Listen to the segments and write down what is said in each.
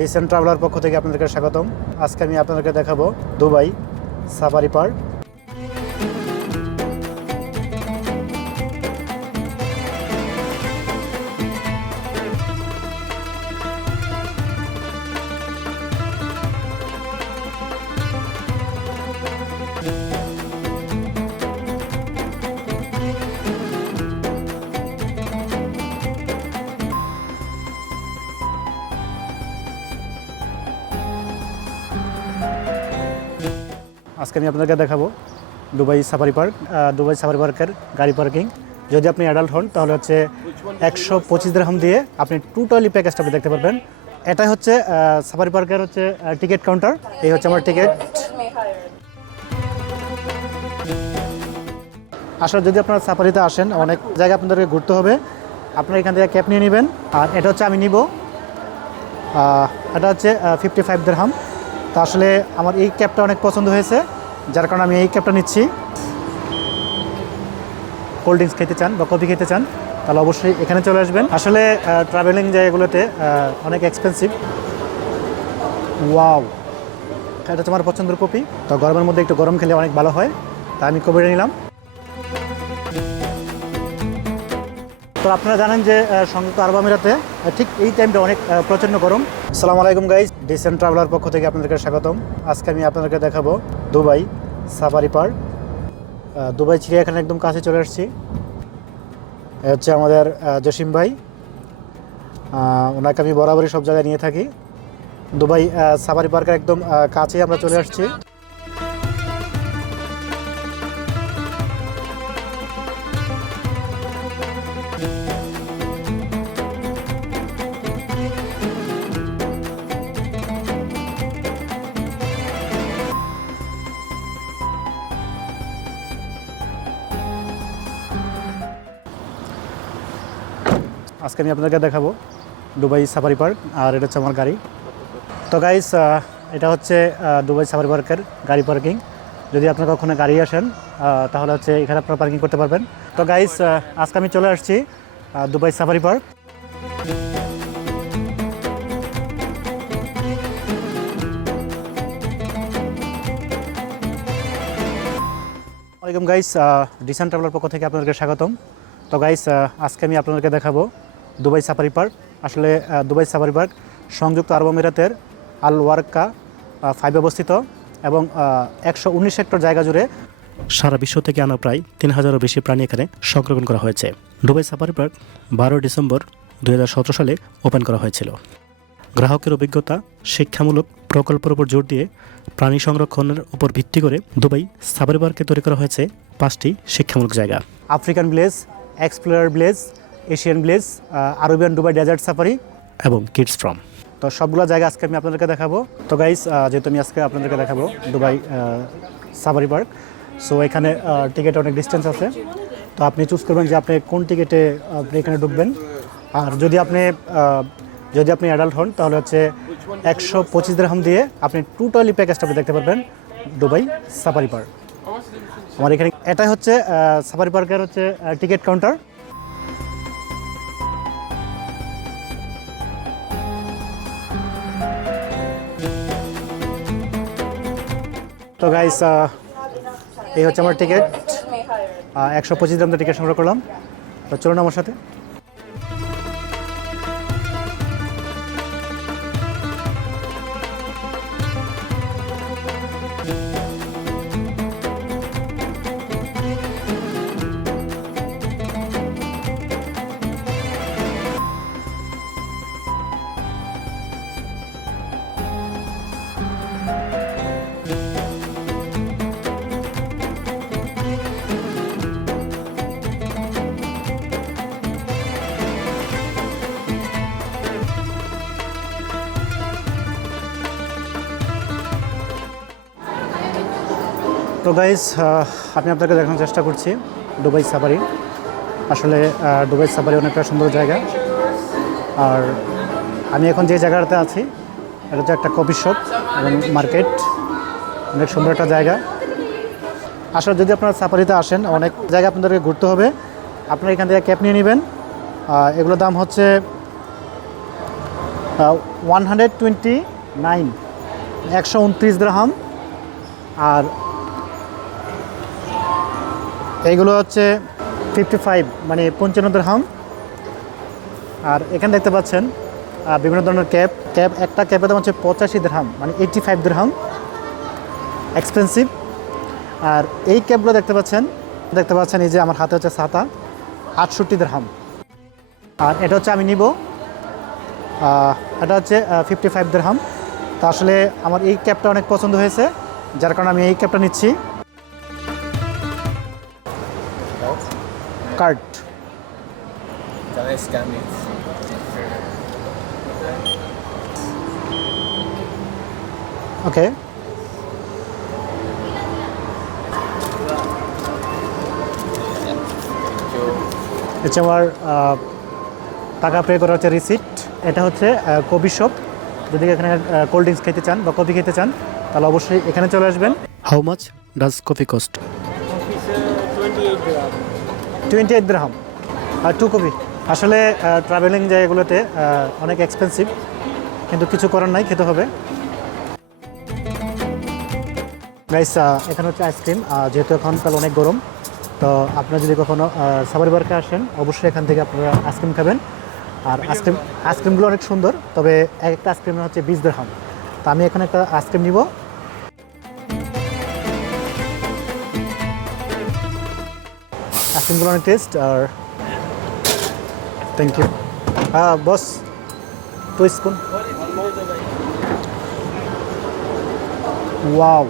Dissent traveller পক্ষ থেকে আপনাদেরকে স্বাগতম। আজকে আমি আপনাদেরকে দেখাবো দুবাই সাফারি পার্ক। আজকে আমি আপনাদেরকে দেখাবো Dubai safari park. Dubai safari পার্কের গাড়ি পার্কিং, যদি আপনি অ্যাডাল্ট হন তাহলে হচ্ছে 125 দিরহাম দিয়ে আপনি টোটালি প্যাকেজটা আপনি দেখতে পারবেন। এটাই হচ্ছে সাফারি পার্কের হচ্ছে টিকিট কাউন্টার। এই হচ্ছে আমার টিকিট। আসলে যদি আপনারা সাফারিতে আসেন, অনেক জায়গা আপনাদেরকে ঘুরতে হবে। আপনারা এখান থেকে ক্যাব নিয়ে নেবেন। আর এটা হচ্ছে আমি নিব, এটা হচ্ছে 55 দিরহাম। তা আসলে আমার এই ক্যাবটা অনেক পছন্দ হয়েছে, যার কারণে আমি এই ক্যাবটা নিচ্ছি। কোল্ড ড্রিঙ্কস খেতে চান বা কফি খেতে চান তাহলে অবশ্যই এখানে চলে আসবেন। আসলে ট্রাভেলিং জায়গাগুলোতে অনেক এক্সপেন্সিভ। ওয়াও, এটা হচ্ছে আমার পছন্দের কফি। তো গরমের মধ্যে একটু গরম খেলে অনেক ভালো হয়, তা আমি কফিটা নিলাম। তো আপনারা জানেন যে সংযুক্ত আরব আমিরাতে ঠিক এই টাইমটা অনেক প্রচণ্ড গরম। আসসালামু আলাইকুম গাইজ, ডিসেন্ট ট্রাভেলার পক্ষ থেকে আপনাদেরকে স্বাগতম। আজকে আমি আপনাদেরকে দেখাবো দুবাই সাফারি পার্ক। দুবাই চিড়িয়াখানা একদম কাছে চলে আসছি। হচ্ছে আমাদের জসিম ভাই, ওনাকে আমি বরাবরই সব জায়গায় নিয়ে থাকি। দুবাই সাফারি পার্কের একদম কাছেই আমরা চলে আসছি। আজকে আমি আপনাদেরকে দেখাবো দুবাই সাফারি পার্ক, আর এটা হচ্ছে আমার গাড়ি। তো গাইস, এটা হচ্ছে দুবাই সাফারি পার্কের গাড়ি পার্কিং। যদি আপনারা কখনো গাড়ি আসেন তাহলে হচ্ছে এখানে আপনারা পার্কিং করতে পারবেন। তো গাইস, আজকে আমি চলে আসছি দুবাই সাফারি পার্ক। ওয়ালাইকুম গাইস, ডিসেন্ট ট্রাভেলার পক্ষ থেকে আপনাদেরকে স্বাগতম। তো গাইস, আজকে আমি আপনাদেরকে দেখাবো দুবাই সাফারি পার্ক। আসলে দুবাই সাফারি পার্ক সংযুক্ত আরব আমিরাতের আল ওয়ারকা 5 অবস্থিত এবং 119 হেক্টর জায়গা জুড়ে সারা বিশ্ব থেকে আনা প্রায় 3000-এরও বেশি প্রাণী এখানে সংরক্ষণ করা হয়েছে। দুবাই সাফারি পার্ক 12 ডিসেম্বর 2017 সালে ওপেন করা হয়েছিল। গ্রাহকের অভিজ্ঞতা, শিক্ষামূলক প্রকল্পের উপর জোর দিয়ে প্রাণী সংরক্ষণের উপর ভিত্তি করে দুবাই সাফারি পার্কে তৈরি করা হয়েছে 5টি শিক্ষামূলক জায়গা: African village, explorer village, Asian village, Arabian Dubai desert safari এবং কিডস ফ্রম। তো সবগুলো জায়গা আজকে আমি আপনাদেরকে দেখাবো। তো গাইস, যেহেতু আমি আজকে আপনাদেরকে দেখাবো দুবাই সাফারি পার্ক, সো এখানে টিকিট অনেক ডিস্টেন্স আছে। তো আপনি চুজ করবেন যে আপনি কোন টিকিটে আপনি এখানে ঢুকবেন। আর যদি আপনি অ্যাডাল্ট হন তাহলে হচ্ছে 125 দিরহাম দিয়ে আপনি টোটালি প্যাকেজটা আপনি দেখতে পারবেন দুবাই সাফারি পার্ক। আমার এখানে এটাই হচ্ছে সাফারি পার্কের হচ্ছে টিকিট কাউন্টার। তো গাইস, এই হচ্ছে আমার টিকিট। 125 দিরহাম দিয়ে টিকিট সংগ্রহ করলাম। তো চলুন আমার সাথে। তো গাইস, আমি আপনাকে দেখানোর চেষ্টা করছি দুবাই সাফারি। আসলে দুবাই সাফারি অনেকটা সুন্দর জায়গা। আর আমি এখন যে জায়গাটাতে আছি এটা হচ্ছে একটা কফি শপ এবং মার্কেট। অনেক সুন্দর একটা জায়গা। আসলে যদি আপনারা সাফারিতে আসেন, অনেক জায়গা আপনাদেরকে ঘুরতে হবে। আপনারা এখান থেকে ক্যাব নিয়ে নেবেন। এগুলোর দাম হচ্ছে 129, 129 দিরহাম। আর এইগুলো হচ্ছে 55, মানে 55 দিরহাম। আর এখানে দেখতে পাচ্ছেন বিভিন্ন ধরনের ক্যাপ একটা ক্যাপের দাম হচ্ছে 85 দিরহাম, মানে 85 দিরহাম, এক্সপেন্সিভ। আর এই ক্যাপগুলো দেখতে পাচ্ছেন এই যে আমার হাতে হচ্ছে ছাতা, 68 দিরহাম। আর এটা হচ্ছে আমি নিব, এটা হচ্ছে 55 দিরহাম। তো আসলে আমার এই ক্যাপটা অনেক পছন্দ হয়েছে, যার কারণে আমি এই ক্যাপটা নিচ্ছি। Card okay. হচ্ছে আমার টাকা পে করা হচ্ছে রিসিট। এটা হচ্ছে কফি শপ। যদি এখানে কোল্ড ড্রিঙ্কস খেতে চান বা কফি খেতে চান তাহলে অবশ্যই এখানে চলে আসবেন। How much does coffee cost? 28 দিরহাম আর 2 কফি। আসলে ট্রাভেলিং জায়গাগুলোতে অনেক এক্সপেন্সিভ, কিন্তু কিছু করার নাই, খেতে হবে। গাইস, এখানে হচ্ছে আইসক্রিম। যেহেতু এখনকাল অনেক গরম, তো আপনারা যদি কখনো সাভারি পার্কে আসেন অবশ্যই এখান থেকে আপনারা আইসক্রিম খাবেন। আর আইসক্রিমগুলো অনেক সুন্দর, তবে এক একটা আইসক্রিমের হচ্ছে 20 দিরহাম। তো আমি এখানে একটা আইসক্রিম নিব। আইসক্রিমগুলো অনেক টেস্ট। আর thank you boss, 2 spoon. Wow,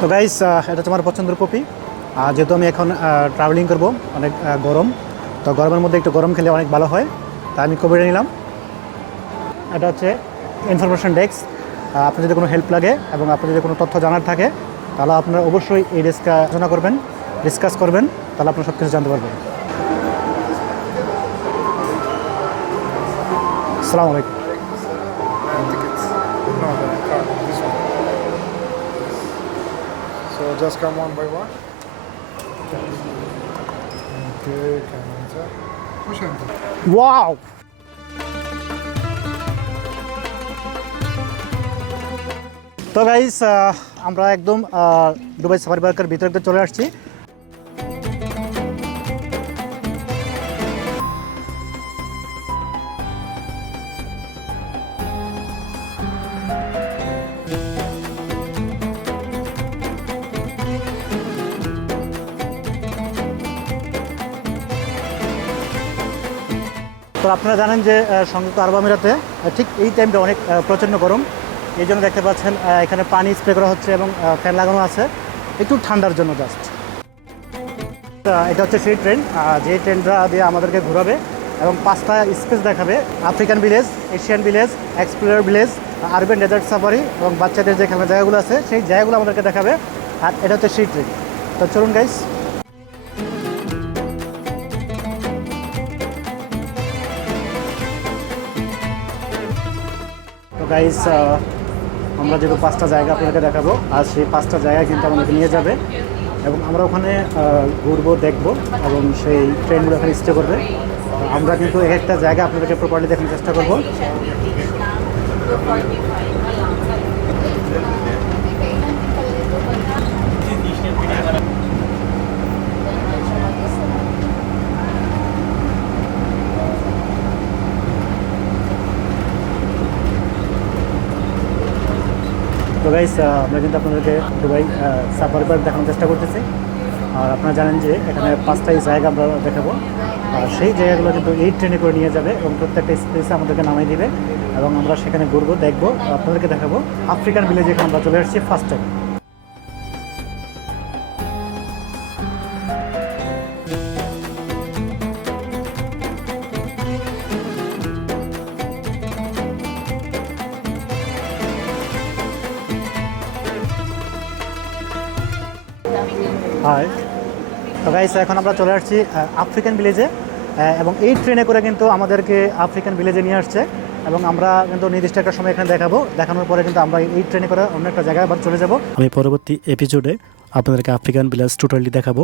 তো গাইস, এটা তোমার পছন্দের কপি। যেহেতু আমি এখন ট্রাভেলিং করব, অনেক গরম, তো গরমের মধ্যে একটু গরম খেলে অনেক ভালো হয়, তাই আমি কপিটা নিলাম। এটা হচ্ছে ইনফরমেশন ডেস্ক। আপনার যদি কোনো হেল্প লাগে এবং আপনার যদি কোনো তথ্য জানার থাকে তাহলে আপনারা অবশ্যই এই ডেস্কে আলোচনা করবেন, ডিসকাস করবেন, তাহলে আপনারা সব কিছু জানতে পারবেন। আসসালামু আলাইকুম। So just come one by one. Okay, come on, sir. Push enter. Wow, তো গাইস, আমরা একদম দুবাই সাফারি পার্কের ভিতরে একদম চলে আসছি। তো আপনারা জানেন যে সংযুক্ত আরব আমিরাতে ঠিক এই টাইমটা অনেক প্রচণ্ড গরম। এই জন্য দেখতে পাচ্ছেন এখানে পানি স্প্রে করা হচ্ছে এবং ফ্যান লাগানো আছে একটু ঠান্ডার জন্য জাস্ট। এটা হচ্ছে সেই ট্রেন, যে ট্রেনটা দিয়ে আমাদেরকে ঘোরাবে এবং 5টা স্পেস দেখাবে: African village, Asian village, explorer village, urban desert safari এবং বাচ্চাদের যে খেলার জায়গাগুলো আছে সেই জায়গাগুলো আমাদেরকে দেখাবে। আর এটা হচ্ছে সেই ট্রেন। তো চলুন গাইস। তো গাইস, আমরা যেহেতু 5টা জায়গা আপনাদেরকে দেখাবো, আর সেই 5টা জায়গায় কিন্তু আমাদেরকে নিয়ে যাবে এবং আমরা ওখানে ঘুরবো, দেখবো এবং সেই ট্রেনগুলো এখানে স্টে করবে। আমরা কিন্তু এক একটা জায়গা আপনাদেরকে প্রপারলি দেখানোর চেষ্টা করবো। তো গাইস, আমরা কিন্তু আপনাদেরকে দুবাই সাফারি পার্ক দেখানোর চেষ্টা করতেছি। আর আপনারা জানেন যে এখানে 5টাই জায়গা আমরা দেখাবো, আর সেই জায়গাগুলো কিন্তু এই ট্রেনে করে নিয়ে যাবে এবং প্রত্যেকটা স্পেসে আমাদেরকে নামিয়ে দিবে এবং আমরা সেখানে ঘুরবো, দেখবো, আপনাদেরকে দেখাবো। আফ্রিকান ভিলেজে এখানে আমরা চলে আসছি ফার্স্ট টাইম। হাই, তো গাইস, এখন আমরা চলে আসছি আফ্রিকান ভিলেজে। এবং এই ট্রেনে করে কিন্তু আমাদেরকে আফ্রিকান ভিলেজে নিয়ে আসছে এবং আমরা কিন্তু নির্দিষ্ট একটা সময় এখানে দেখাবো, দেখানোর পরে কিন্তু আমরা এই ট্রেনে করে অন্য একটা জায়গায় আবার চলে যাব। আমি পরবর্তী এপিসোডে আপনাদেরকে আফ্রিকান ভিলেজ টোটালি দেখাবো।